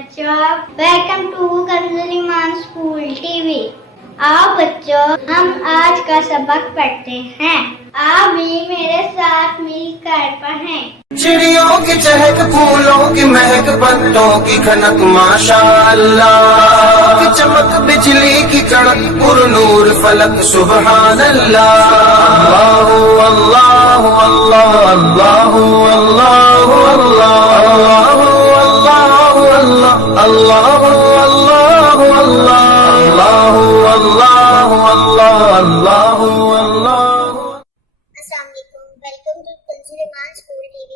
बच्चों, welcome to Kanzul Iman school TV. आओ बच्चों, हम आज का सबक पढ़ते हैं। आप भी मेरे साथ मिलकर पढ़ें। चिड़ियों की चहक, फूलों की महक, पत्तों की खनक, माशाअल्लाह की चमक, बिजली की कड़क, पुरनूर फलक, सुबहान अल्लाह। अल्लाह अल्लाह अल्लाह अल्लाह अल्लाह अल्लाह अल्लाह अल्लाह अल्लाह अल्लाह अल्लाह। Assalamualaikum. Welcome to Conjugal Iman School TV.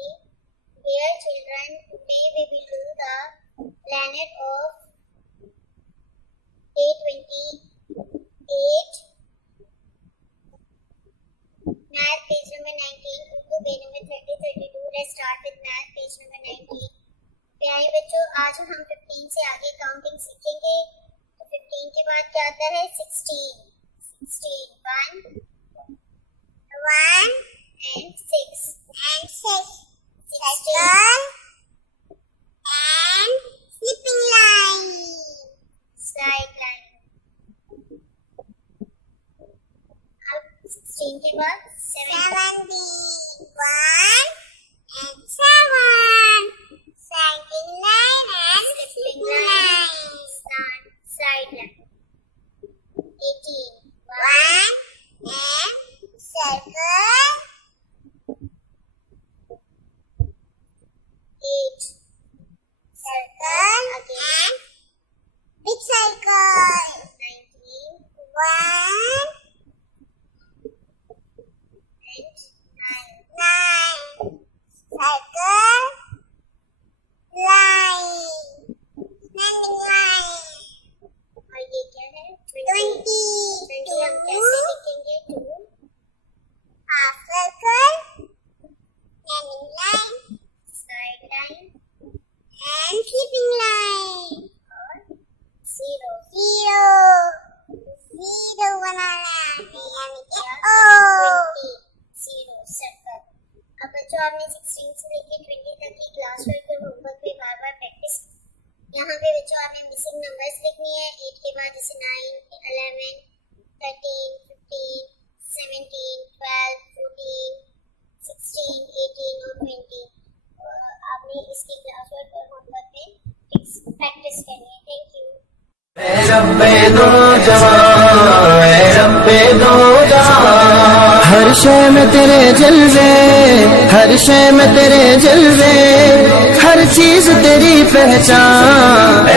Dear children, today we will do the planet of day 28, math page number 19, Urdu page number 30-32. Let's start with math page number 19. प्यारे बच्चों, आज हम 15 से आगे काउंटिंग सीखेंगे। तो 15 के बाद क्या आता है? 16 1 and 6 and 6 circle and slipping line, side line। अब 16 के बाद 7 1 and 7 side line and slipping line, side line। 18 1 and circle, 8 circle again, big circle, 19 1 and 9 circle, line, standing line। और ये क्या है? 20 हम कैसे लिखेंगे? 2 half circle, standing line, side line and slipping line। और 0 बनाना है, यानी कि 20 circle। अब बच्चों, आपने 16 से लेकर 20 तक की क्लास वर्क और होमवर्क पे बार बार प्रैक्टिस। यहाँ पे बच्चों आपने मिसिंग नंबर्स लिखनी है। 8 के बाद जैसे 9 11 13 15 17 12 14 16 18 और 20। आपने इसकी क्लास वर्क और होमवर्क पे प्रैक्टिस करनी है। Thank you. हर शय में तेरे जलवे, हर शय में तेरे जलवे, हर चीज तेरी पहचान।